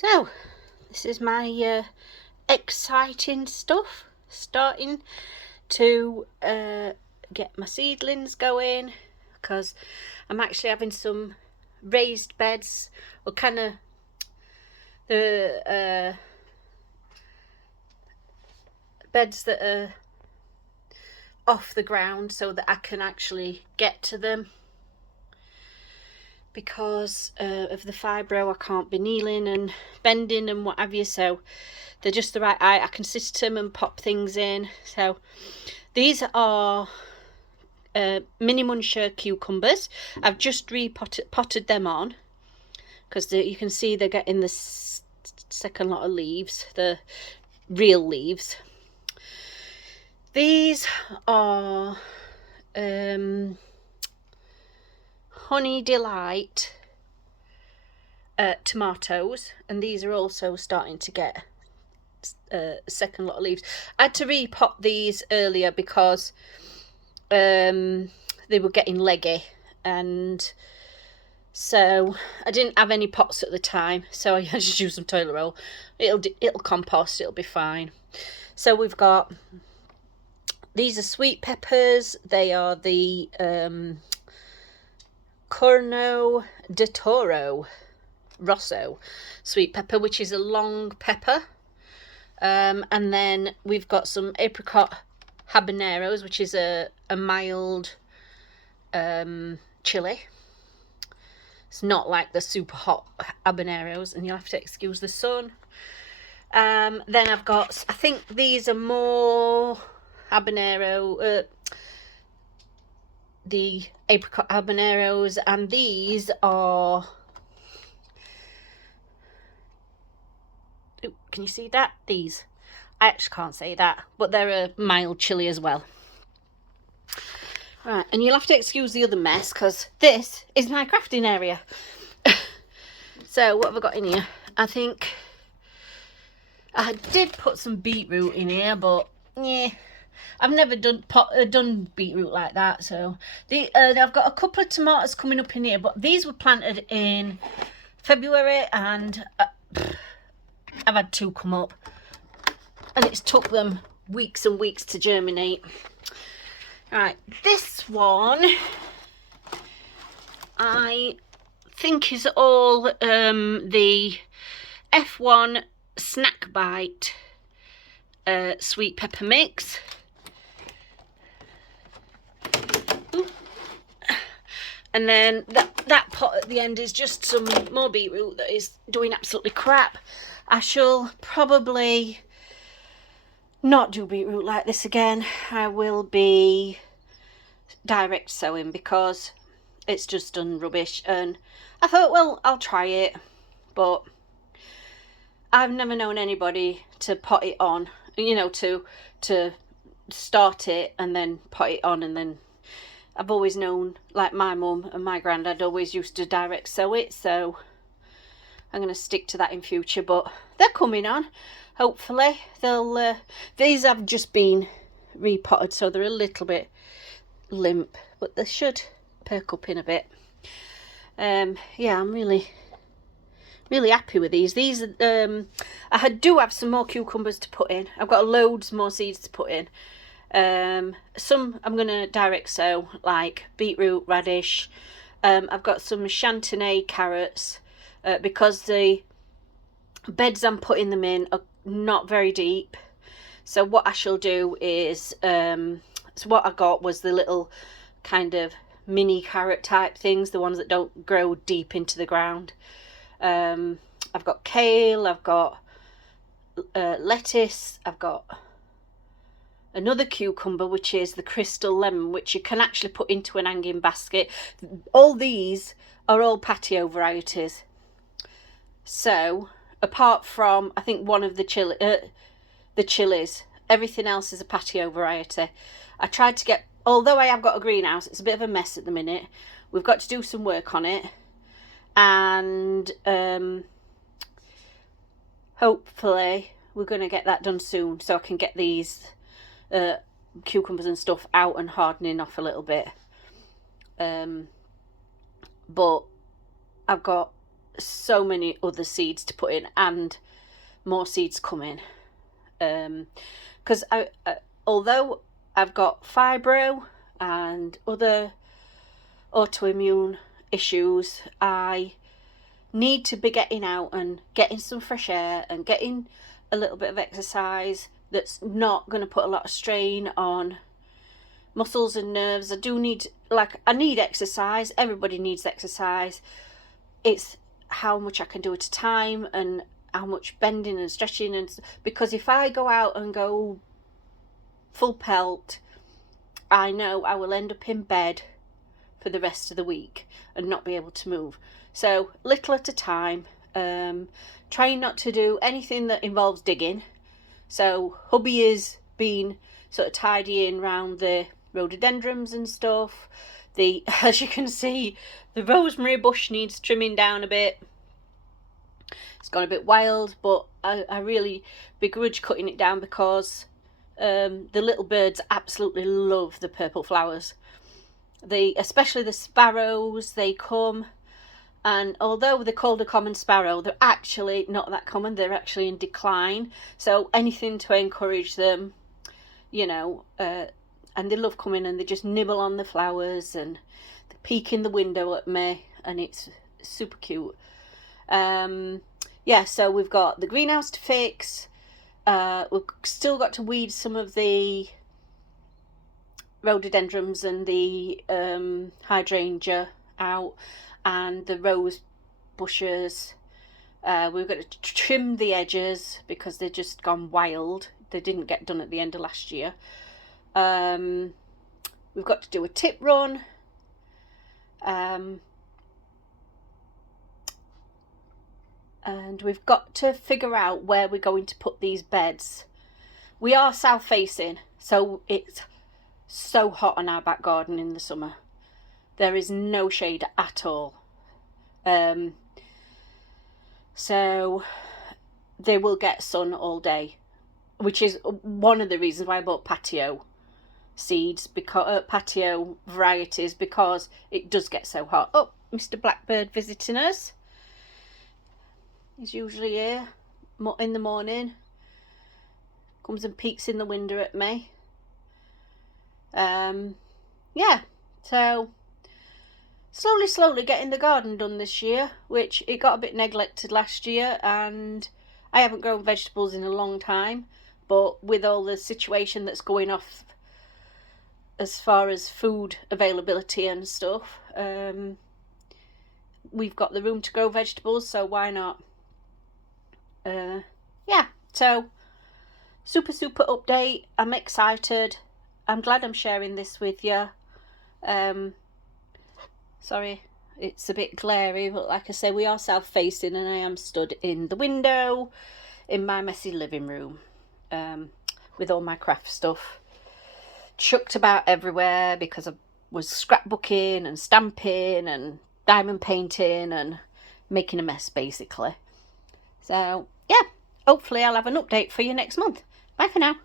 So, this is my exciting stuff. Starting to get my seedlings going, because I'm actually having some raised beds, or kind of the beds that are off the ground so that I can actually get to them. Because of the fibro, I can't be kneeling and bending and what have you, so they're just the right height. I can sit them and pop things in. So these are mini muncher cucumbers. I've just potted them on, because you can see they're getting the second lot of leaves, the real leaves. These are Honey Delight tomatoes, and these are also starting to get second lot of leaves. I had to repot these earlier because they were getting leggy, and so I didn't have any pots at the time, so I just used some toilet roll. It'll compost, it'll be fine. So we've got, these are sweet peppers. They are the Corno de Toro Rosso sweet pepper, which is a long pepper. And then we've got some apricot habaneros, which is a mild chili. It's not like the super hot habaneros, and you'll have to excuse the sun. Then I've got, I think these are more habanero, the apricot habaneros, and these are, ooh, can you see that? These, I actually can't say that, but they're a mild chili as well. Right, and you'll have to excuse the other mess, because this is my crafting area. So what have I got in here? I think I did put some beetroot in here, but yeah, I've never done beetroot like that. So I've got a couple of tomatoes coming up in here, but these were planted in February, and I've had two come up, and it's took them weeks and weeks to germinate. Right, this one I think is all the F1 Snack Bite sweet pepper mix. Ooh. And then that pot at the end is just some more beetroot that is doing absolutely crap. I shall probably not do beetroot like this again. I will be direct sowing, because it's just done rubbish, and I thought, well, I'll try it, but I've never known anybody to pot it on, you know, to start it and then pot it on, and then I've always known, like my mum and my granddad always used to direct sow it, so I'm going to stick to that in future. But they're coming on, hopefully. They'll these have just been repotted, so they're a little bit limp, but they should perk up in a bit. Yeah, I'm really happy with these. These I do have some more cucumbers to put in. I've got loads more seeds to put in. Some I'm gonna direct sow, like beetroot, radish. I've got some Chantenay carrots, because the beds I'm putting them in are not very deep. So what I shall do is, so what I got was the little kind of mini carrot type things, the ones that don't grow deep into the ground. I've got kale, I've got lettuce, I've got another cucumber, which is the crystal lemon, which you can actually put into an hanging basket. All these are all patio varieties. So apart from, I think, one of the chilies, everything else is a patio variety. I tried to get, although I have got a greenhouse, it's a bit of a mess at the minute. We've got to do some work on it, and hopefully we're going to get that done soon, so I can get these cucumbers and stuff out and hardening off a little bit. But I've got so many other seeds to put in and more seeds coming. Because although I've got fibro and other autoimmune issues, I need to be getting out and getting some fresh air and getting a little bit of exercise that's not going to put a lot of strain on muscles and nerves. I need exercise. Everybody needs exercise. It's how much I can do at a time and how much bending and stretching, and because if I go out and go full pelt, I know I will end up in bed for the rest of the week and not be able to move. So little at a time, trying not to do anything that involves digging. So hubby has been sort of tidying around the rhododendrons and stuff. As you can see, the rosemary bush needs trimming down a bit. It's gone a bit wild, but I really begrudge cutting it down because the little birds absolutely love the purple flowers. Especially the sparrows, they come, and although they're called a common sparrow, they're actually not that common. They're actually in decline. So anything to encourage them, and they love coming and they just nibble on the flowers and they peek in the window at me, and it's super cute. So we've got the greenhouse to fix. We've still got to weed some of the rhododendrons and the hydrangea out, and the rose bushes. We've got to trim the edges because they've just gone wild. They didn't get done at the end of last year. We've got to do a tip run. And we've got to figure out where we're going to put these beds. We are south facing, so it's so hot on our back garden in the summer. There is no shade at all. So they will get sun all day, which is one of the reasons why I bought patio seeds, because patio varieties, because it does get so hot. Oh, Mr. Blackbird visiting us. He's usually here in the morning. Comes and peeks in the window at me. So slowly getting the garden done this year, which it got a bit neglected last year, and I haven't grown vegetables in a long time, but with all the situation that's going off as far as food availability and stuff, we've got the room to grow vegetables, so why not? So super update. I'm excited. I'm glad I'm sharing this with you. Sorry, it's a bit glary, but like I say, we are south facing and I am stood in the window in my messy living room, with all my craft stuff chucked about everywhere because I was scrapbooking and stamping and diamond painting and making a mess basically. So hopefully I'll have an update for you next month. Bye for now.